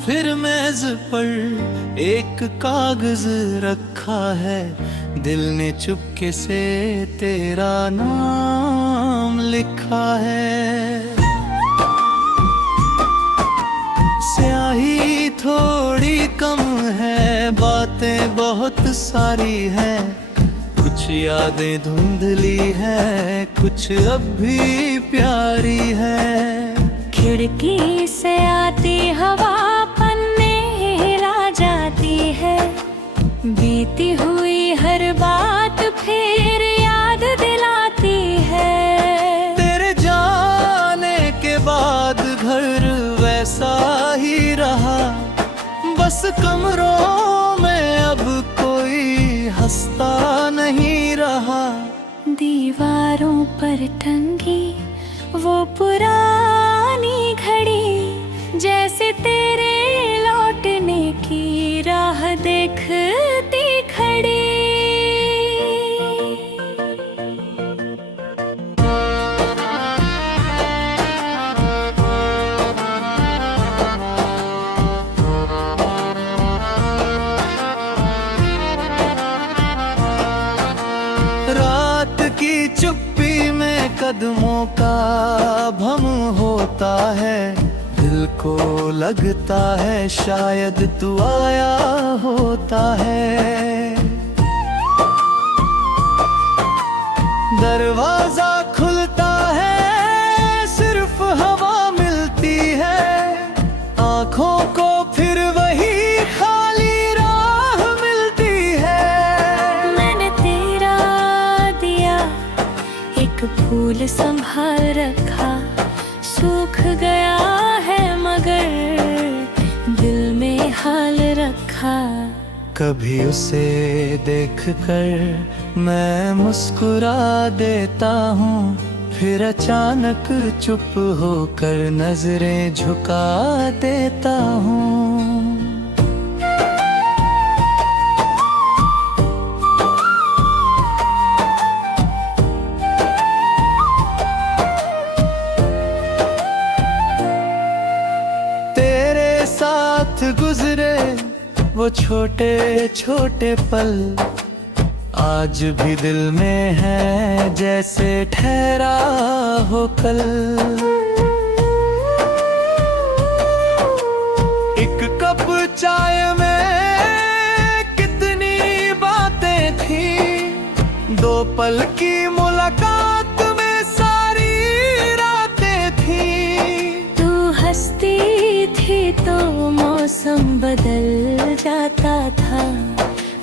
फिर मेज पर एक कागज रखा है, दिल ने चुपके से तेरा नाम लिखा है। स्याही थोड़ी कम है, बातें बहुत सारी हैं, कुछ यादें धुंधली है, कुछ अब भी प्यारी है। खिड़की से आती हवा पन्ने हिला जाती है, बीती हुई हर बात फिर याद दिलाती है। तेरे जाने के बाद घर वैसा ही रहा, बस कमरों में अब कोई हंसता नहीं रहा। दीवारों पर टंगी वो पुरानी घड़ी, जैसे तेरे लौटने की राह देखती खड़ी। रात की चुप्पी में कदमों का भम होता है, दिल को लगता है शायद तू आया होता है। दरवाजा खुलता है, सिर्फ हवा मिलती है, आंखों को फिर वही खाली राह मिलती है। मैंने तेरा दिया एक फूल संभाल रखा, सूख गया है मगर दिल में हाल रखा। कभी उसे देखकर मैं मुस्कुरा देता हूँ, फिर अचानक चुप होकर नजरें झुका देता हूँ। तेरे साथ गुजरे वो छोटे छोटे पल आज भी दिल में है, जैसे ठहरा हो कल। एक कप चाय में कितनी बातें थी, दो पल की मुलाकात में सारी रातें थी। तू हंसती थी तो मौसम बदल जाता था,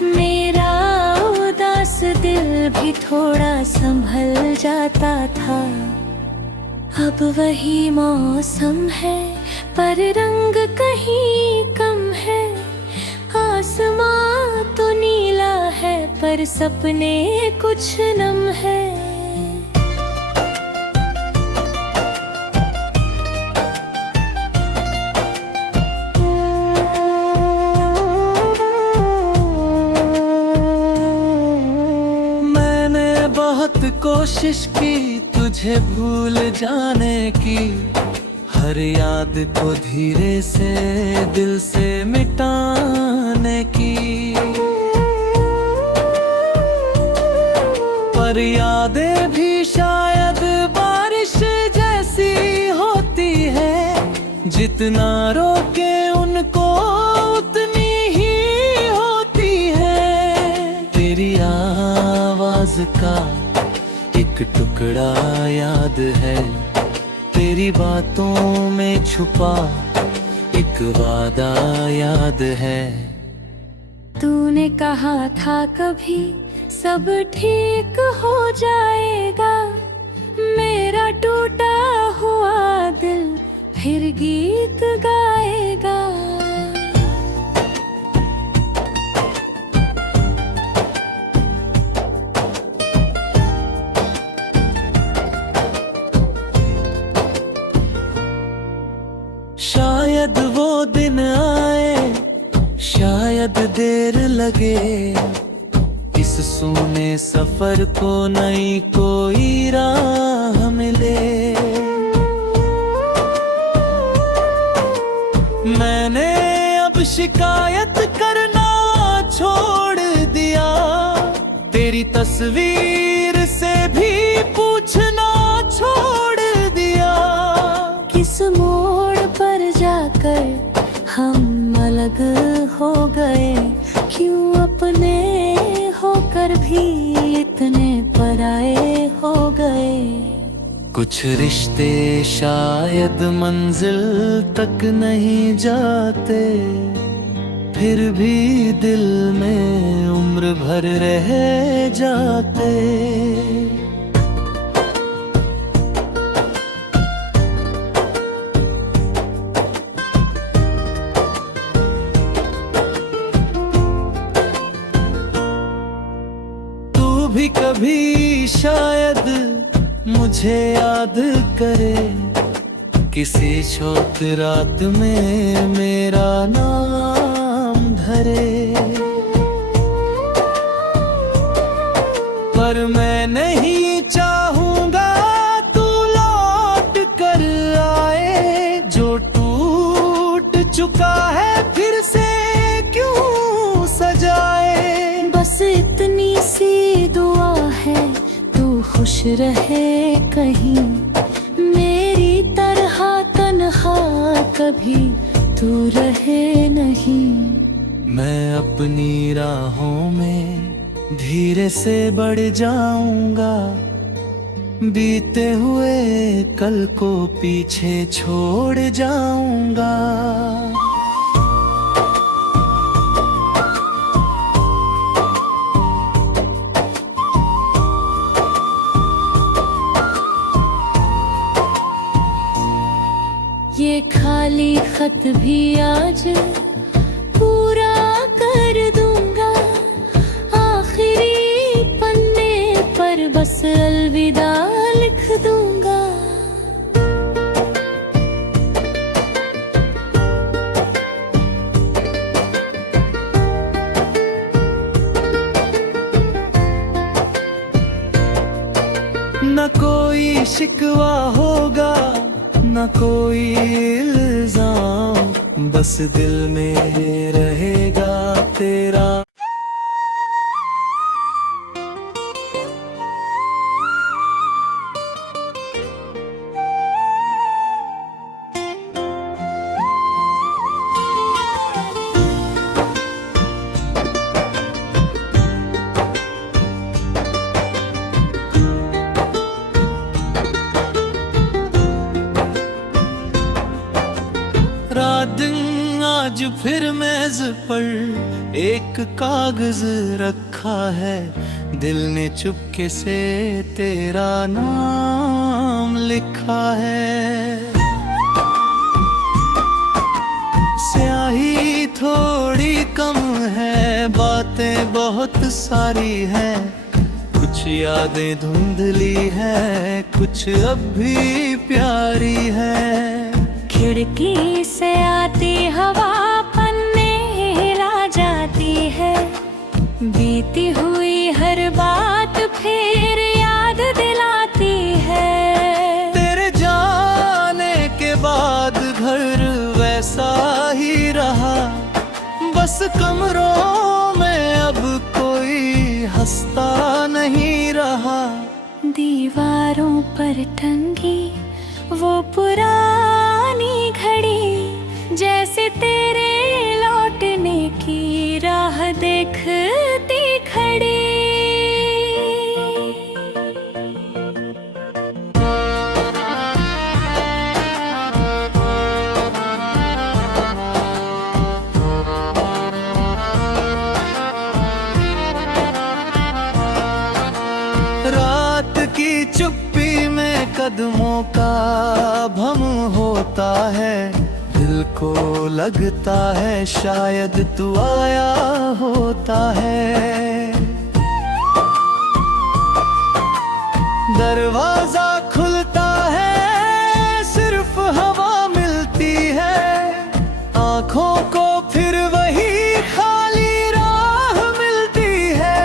मेरा उदास दिल भी थोड़ा संभल जाता था। अब वही मौसम है पर रंग कहीं कम है, आसमां तो नीला है पर सपने कुछ नम है। बहुत कोशिश की तुझे भूल जाने की, हर याद को धीरे से दिल से मिटाने की, पर यादें भी शायद बारिश जैसी होती है, जितना रोके उनको उतनी ही होती है। तेरी आवाज का एक टुकड़ा याद है, तेरी बातों में छुपा एक वादा याद है। तूने कहा था कभी सब ठीक हो जाएगा, मेरा टूटा हुआ दिल फिर गीत गाएगा। शायद वो दिन आए, शायद देर लगे, इस सूने सफर को नई कोई राह मिले। मैंने शिकायत करना छोड़ दिया, तेरी तस्वीर से भी पूछना छोड़ दिया। किस मोड़ पर जाकर हम अलग हो गए, क्यों अपने होकर भी इतने पराए हो गए। कुछ रिश्ते शायद मंजिल तक नहीं जाते, फिर भी दिल में उम्र भर रह जाते। तू भी कभी शायद मुझे याद करे, किसी छोट रात में मेरा नाम धरे। पर मैं नहीं चाहूंगा तू लौट कर आए, जो टूट चुका है फिर से क्यों सजाए। बस इतनी सी दुआ है, तू खुश रहे कहीं, मेरी तरह तन्हा कभी तू रहे नहीं। मैं अपनी राहों में धीरे से बढ़ जाऊंगा, बीते हुए कल को पीछे छोड़ जाऊंगा। ये खाली खत भी आज पूरा कर दूंगा, आखिरी पन्ने पर बस अलविदा लिख दूंगा। न कोई शिकवा होगा, न कोई इल्जाम, बस दिल में रहेगा तेरा। रात दिन आज फिर मेज पर एक कागज रखा है, दिल ने चुपके से तेरा नाम लिखा है। स्याही थोड़ी कम है, बातें बहुत सारी है, कुछ यादें धुंधली है, कुछ अब भी प्यारी है। खिड़की से आती हवा पन्ने ला जाती है, बीती हुई हर बात फिर याद दिलाती है। तेरे जाने के बाद घर वैसा ही रहा, बस कमरों में अब कोई हंसता नहीं रहा। दीवारों पर टंगी वो पुरानी घड़ी, जैसे तेरे लौटने की राह देखती खड़ी। रात की चुप्पी में कदमों का भम होता है, दिल को लगता है शायद तू आया होता है। दरवाजा खुलता है, सिर्फ हवा मिलती है, आंखों को फिर वही खाली राह मिलती है।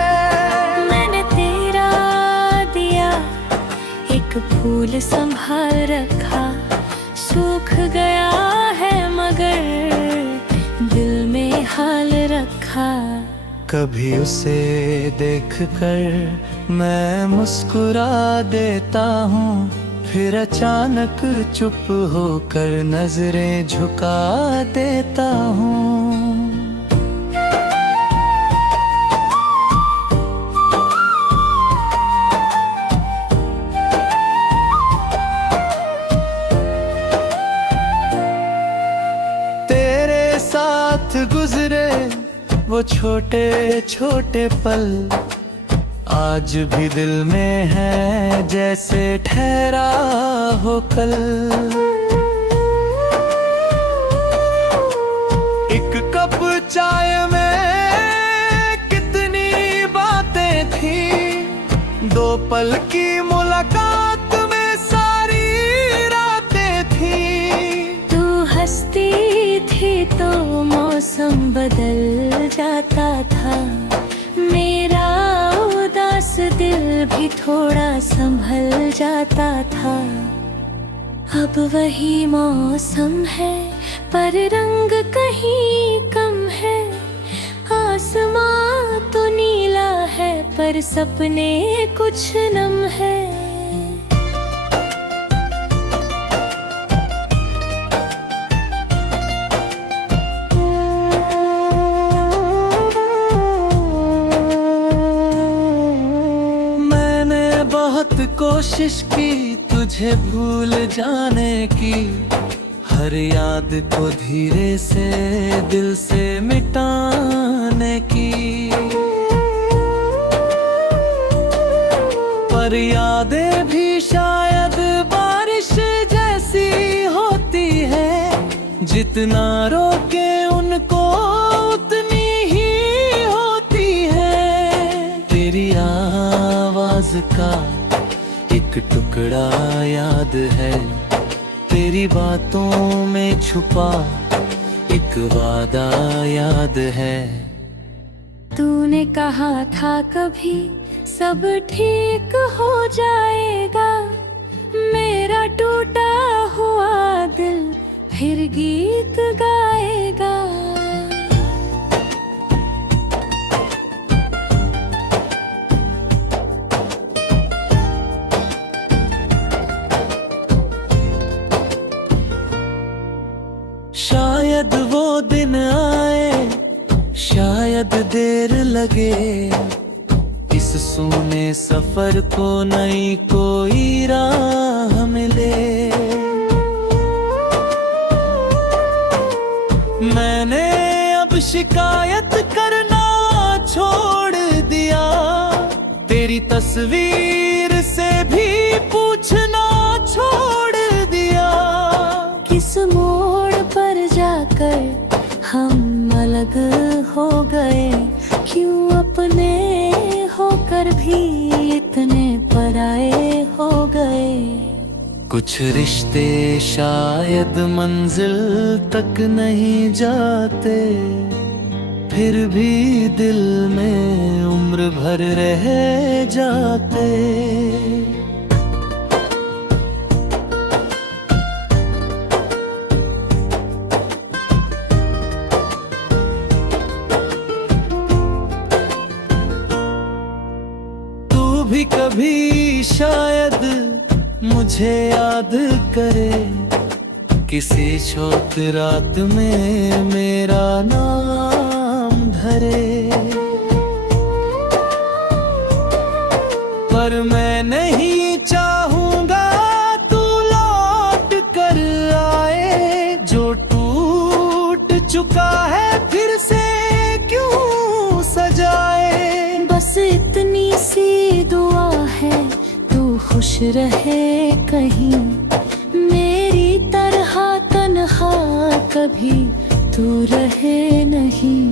मैंने तेरा दिया एक फूल संभाल रखा, सूख गया है मगर दिल में कभी उसे देखकर मैं मुस्कुरा देता हूँ, फिर अचानक चुप होकर नजरें झुका देता हूँ। तेरे साथ गुजरे वो छोटे छोटे पल आज भी दिल में है जैसे ठहरा हो कल। एक कप चाय में कितनी बातें थी, दो पल की मुलाकात में सारी रातें थी। तू हंसती थी तो मौसम बदल जाता था, मेरा उदास दिल भी थोड़ा संभल जाता था। अब वही मौसम है पर रंग कहीं कम है, आसमां तो नीला है पर सपने कुछ नम है। बहुत कोशिश की तुझे भूल जाने की, हर याद को धीरे से दिल से मिटाने की, पर यादें भी शायद बारिश जैसी होती है, जितना रोके उनको उतनी ही होती है। तेरी आवाज का एक टुकड़ा याद है, तेरी बातों में छुपा एक वादा याद है। तूने कहा था कभी सब ठीक हो जाएगा, मेरा टूटा हुआ दिल फिर गीत गाएगा। शायद वो दिन आए, शायद देर लगे, इस सूने सफर को नई कोई राह मिले। मैंने अब शिकायत करना छोड़ दिया, तेरी तस्वीर से भी पूछना छोड़ दिया। किस मोड़ पर जाकर हम अलग हो गए, क्यों अपने होकर भी इतने पराए हो गए। कुछ रिश्ते शायद मंजिल तक नहीं जाते, फिर भी दिल में उम्र भर रह जाते। भी कभी शायद मुझे याद करे, किसी शौक रात में मेरा नाम धरे, पर मैं नहीं चाहूंगा तू लौट कर आए। जो टूट चुका है फिर से क्यों सजाए। बस इतनी सी दुआ है तू खुश रहे कहीं, मेरी तरह तन्हा कभी तू रहे नहीं।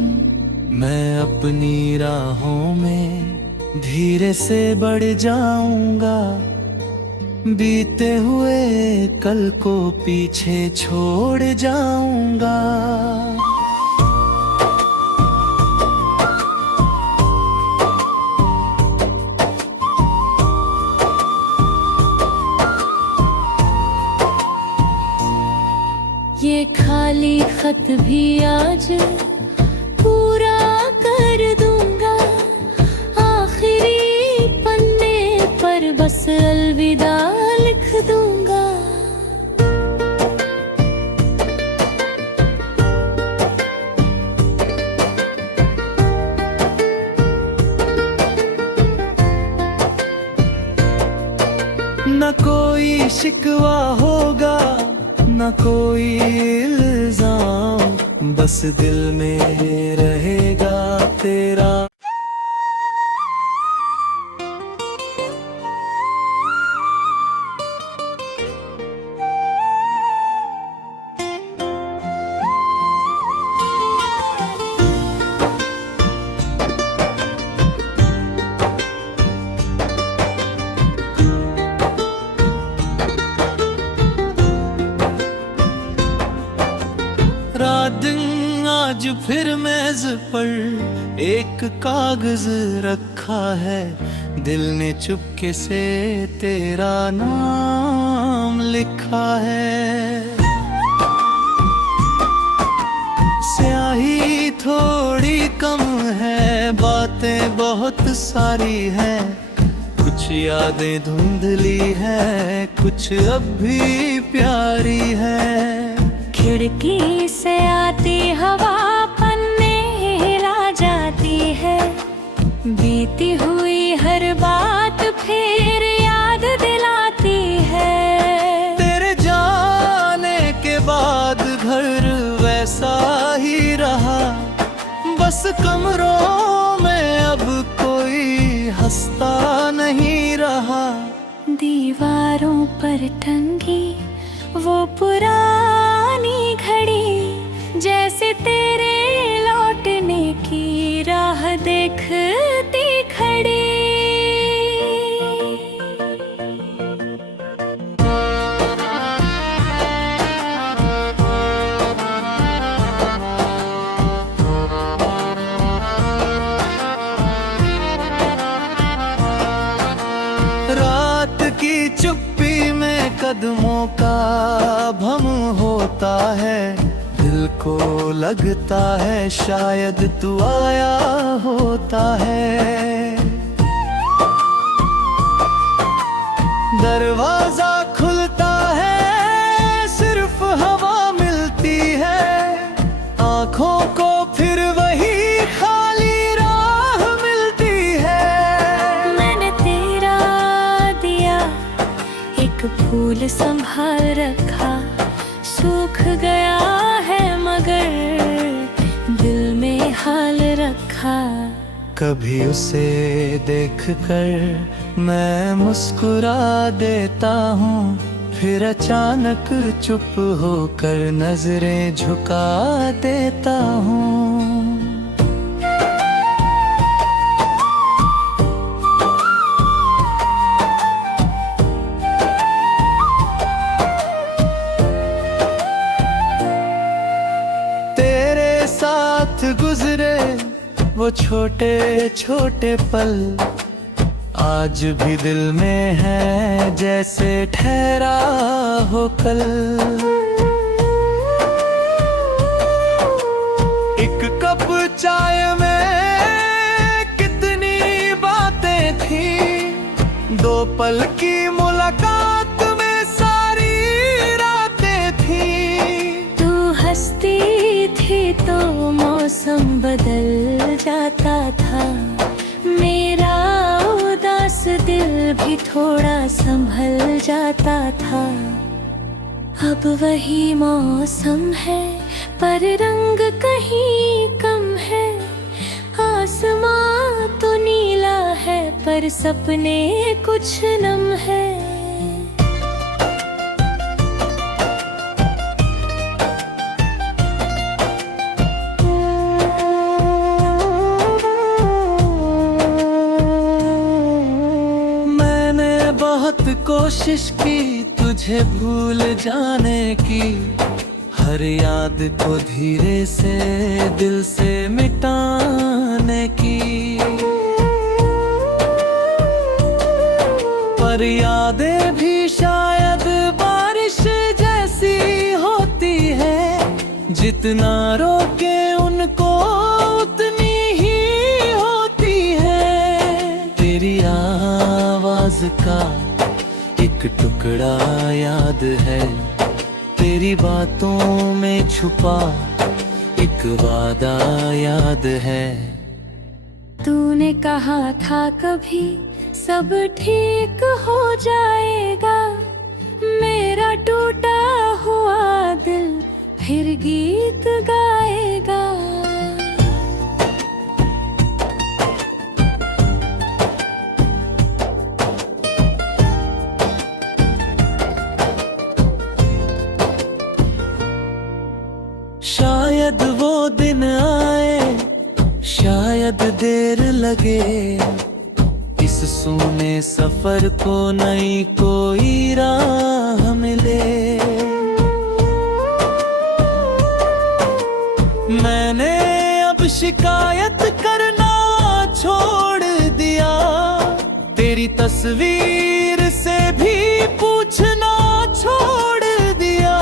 मैं अपनी राहों में धीरे से बढ़ जाऊंगा, बीते हुए कल को पीछे छोड़ जाऊंगा। ये खाली खत भी आज पूरा कर दूंगा। न कोई शिकवा होगा, न कोई इल्जाम, बस दिल में रहेगा तेरा। रात दिन आज फिर मेज पर एक कागज रखा है, दिल ने चुपके से तेरा नाम लिखा है। स्याही थोड़ी कम है, बातें बहुत सारी हैं, कुछ यादें धुंधली है, कुछ अब भी प्यारी है। खिड़की से आती हवा पन्ने हिला जाती है, बीती हुई हर बात फिर याद दिलाती है। तेरे जाने के बाद घर वैसा ही रहा, बस कमरों में अब कोई हंसता नहीं रहा। दीवारों पर टंगी वो पुरानी घड़ी, जैसे तेरे लौटने की राह देखती खड़ी। रात की चुप्पी में कदमों का भम होता है, दिल को लगता है शायद तू आया होता है। दरवाजा खुलता है, सिर्फ हवा मिलती है, आंखों को फिर वही खाली राह मिलती है। मैंने तेरा दिया एक फूल संभाल रखा, सूख गया है मगर दिल में हाल रखा। कभी उसे देखकर मैं मुस्कुरा देता हूँ, फिर अचानक चुप होकर नजरें झुका देता हूँ। तेरे साथ गुजरे वो छोटे छोटे पल आज भी दिल में है, जैसे ठहरा हो कल। एक कप चाय में कितनी बातें थी, दो पल की मुलाकात में सारी रातें थी। तू हंसती थी तो मौसम बदल जाता था, मेरा उदास दिल भी थोड़ा संभल जाता था। अब वही मौसम है पर रंग कहीं कम है, आसमां तो नीला है पर सपने कुछ नम है। बहुत कोशिश की तुझे भूल जाने की, हर याद को धीरे से दिल से मिटाने की। पर यादें भी शायद बारिश जैसी होती है, जितना रोके उनको उतनी ही होती है। तेरी आवाज का एक टुकड़ा याद है, तेरी बातों में छुपा एक वादा याद है। तूने तूने कहा था कभी सब ठीक हो जाएगा, मेरा टूटा हुआ दिल फिर गीत गाएगा। शायद वो दिन आए, शायद देर लगे, इस सूने सफर को नई कोई राह मिले। मैंने अब शिकायत करना छोड़ दिया, तेरी तस्वीर से भी पूछना छोड़ दिया।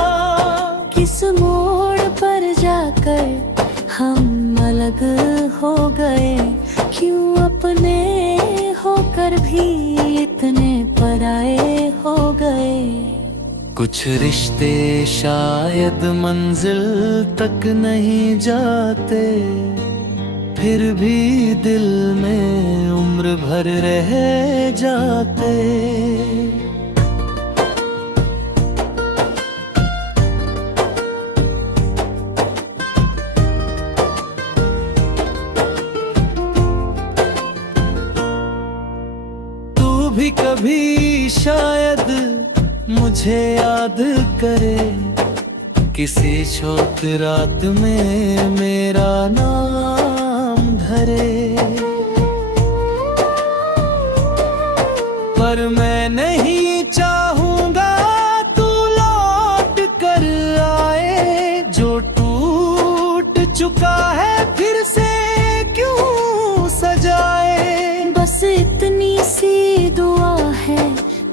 किस मोड़ पर जाकर हम अलग हो गए, क्यों अपने होकर भी इतने पराए हो गए। कुछ रिश्ते शायद मंजिल तक नहीं जाते, फिर भी दिल में उम्र भर रह जाते। भी कभी शायद मुझे याद करे, किसी छोट रात में मेरा नाम धरे। पर मैं नहीं चाहूंगा तू लौट कर आए, जो टूट चुका है फिर से क्यों सजाए। बस इतनी सी दुआ है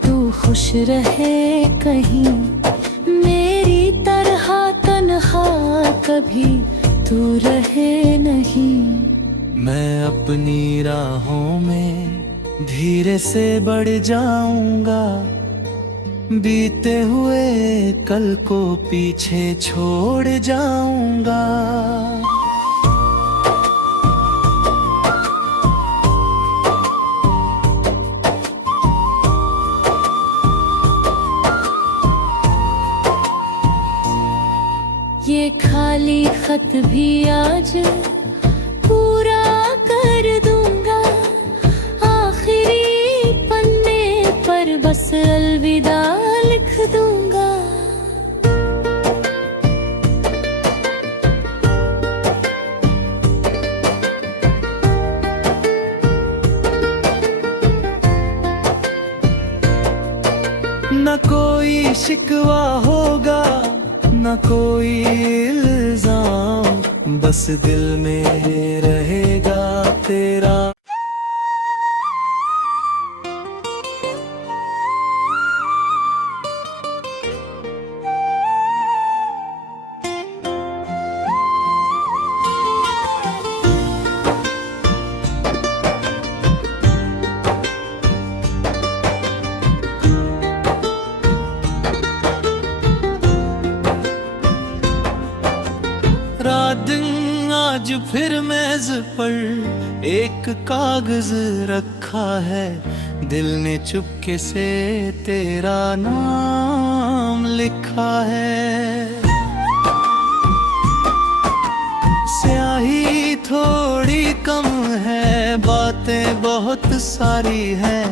तू खुश रहे कहीं, मेरी तरह तन्हा कभी तू रहे नहीं। मैं अपनी राहों में धीरे से बढ़ जाऊंगा, बीते हुए कल को पीछे छोड़ जाऊंगा। ये खाली खत भी आज पूरा कर दूंगा, आखिरी पन्ने पर बस अलविदा लिख दूंगा। न कोई शिकवा होगा, न कोई इल्जाम, बस दिल में रहेगा तेरा। रात दिन आज फिर मेज पर एक कागज रखा है, दिल ने चुपके से तेरा नाम लिखा है। स्याही थोड़ी कम है, बातें बहुत सारी है,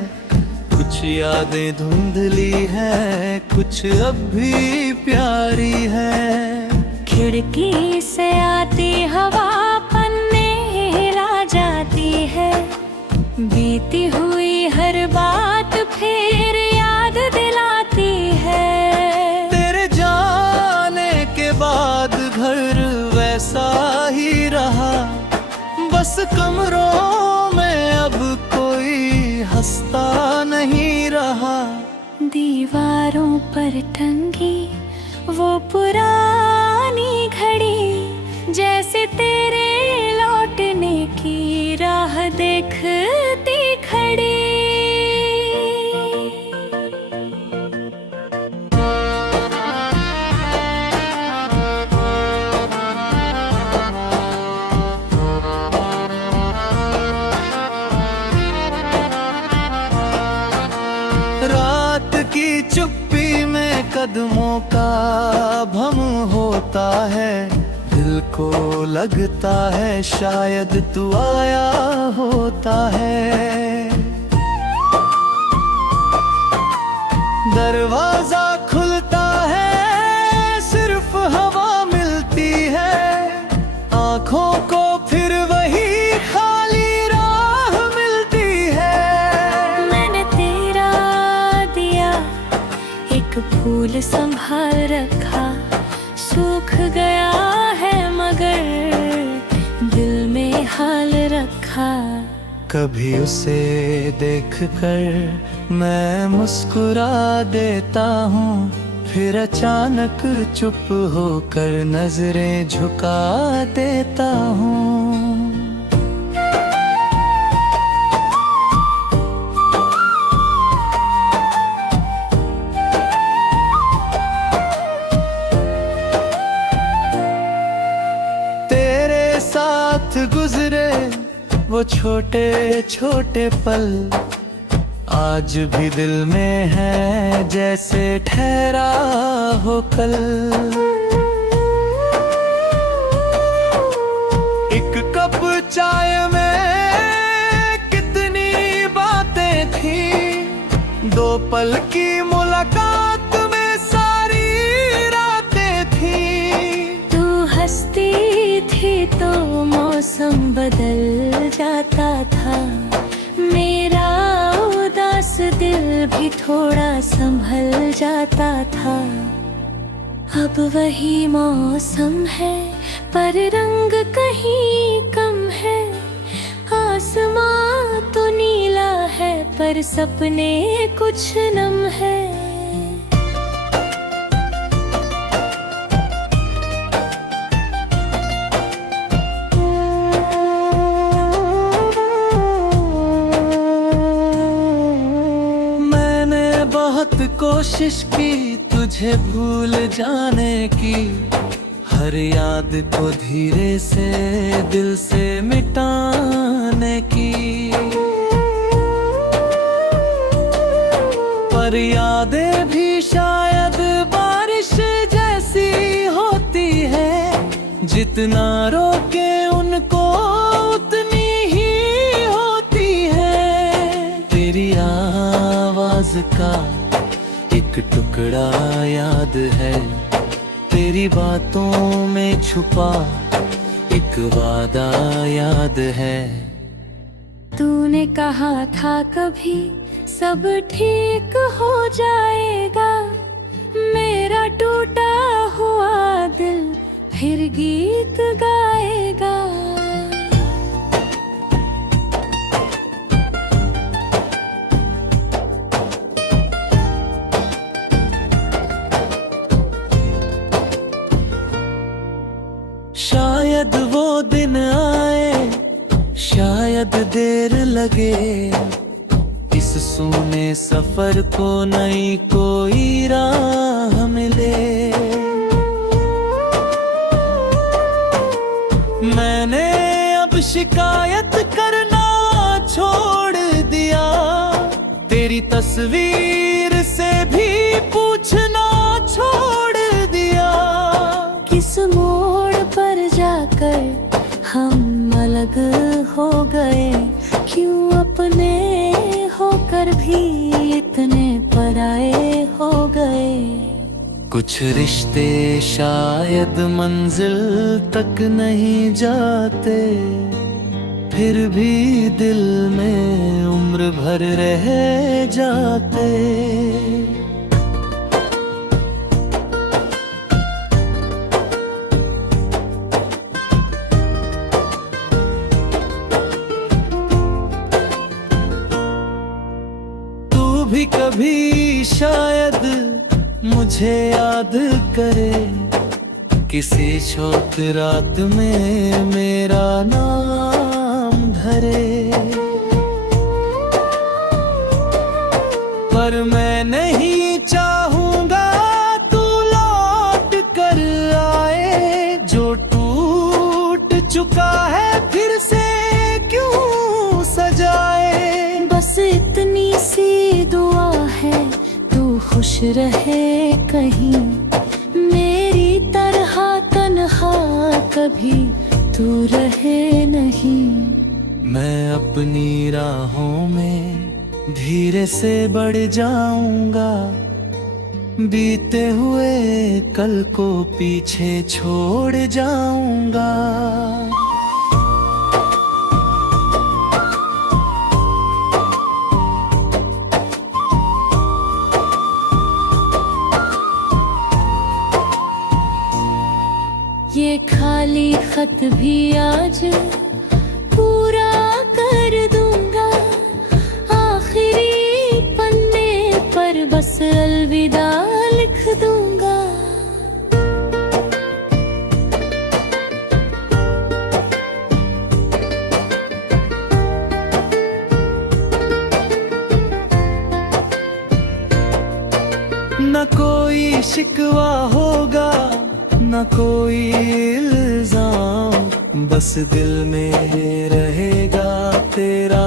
कुछ यादें धुंधली है, कुछ अब भी प्यारी है। खिड़की से आती हवा पन्ने हिला जाती है, बीती हुई हर बात फिर याद दिलाती है। तेरे जाने के बाद घर वैसा ही रहा, बस कमरों में अब कोई हंसता नहीं रहा। दीवारों पर टंगी वो पुरानी घड़ी, जैसे तेरे लौटने की राह देखती खड़ी। कदमों का भम होता है, दिल को लगता है शायद तू आया होता है। दरवाजा खुलता है, सिर्फ हवा मिलती है, आंखों को फिर वही खाली राह मिलती है। मैंने तेरा दिया एक फूल संभाल रखा, सूख गया है मगर दिल में हाल रखा। कभी उसे देखकर मैं मुस्कुरा देता हूँ, फिर अचानक चुप होकर नजरें झुका देता हूँ। तेरे साथ गुजरे वो छोटे छोटे पल आज भी दिल में है, जैसे ठहरा हो कल। एक कप चाय में कितनी बातें थी, दो पल की मुलाकात में सारी रातें थी। तू हंसती थी तो मौसम बदल जाता था, मेरा उदास दिल भी थोड़ा संभल जाता था। अब वही मौसम है पर रंग कहीं कम है, आसमां तो नीला है पर सपने कुछ नम है। बहुत कोशिश की तुझे भूल जाने की, हर याद को धीरे से दिल से मिटाने की, पर यादें भी शायद बारिश जैसी होती है, जितना रोके उनको उतनी ही होती है। तेरी आवाज का एक टुकड़ा याद है, तेरी बातों में छुपा एक वादा याद है। तूने कहा था कभी सब ठीक हो जाएगा, मेरा टूटा हुआ दिल फिर गीत गाएगा। शायद वो दिन आए, शायद देर लगे, इस सूने सफर को नई कोई राह मिले। मैंने अब शिकायत करना छोड़ दिया, तेरी तस्वीर से भी पूछना छोड़ दिया। किस मोड़ पर जाकर हम अलग हो गए, क्यों अपने होकर भी इतने पराए हो गए। कुछ रिश्ते शायद मंजिल तक नहीं जाते, फिर भी दिल में उम्र भर रह जाते। भी कभी शायद मुझे याद करे, किसी शौक रात में मेरा नाम धरे। पर मैं नहीं चाहूंगा तू लौट कर आए, जो टूट चुका है फिर से क्यों सजाए। बस इतनी सी दुआ है तू खुश रहे कहीं, मेरी तरह तन्हा कभी तू रहे नहीं। मैं अपनी राहों में धीरे से बढ़ जाऊंगा, बीते हुए कल को पीछे छोड़ जाऊंगा। ये खाली खत भी आज पूरा कर दूंगा, आखिरी पन्ने पर बस अलविदा लिख दूंगा। न कोई शिकवा होगा, न कोई इल्जाम, बस दिल में रहेगा तेरा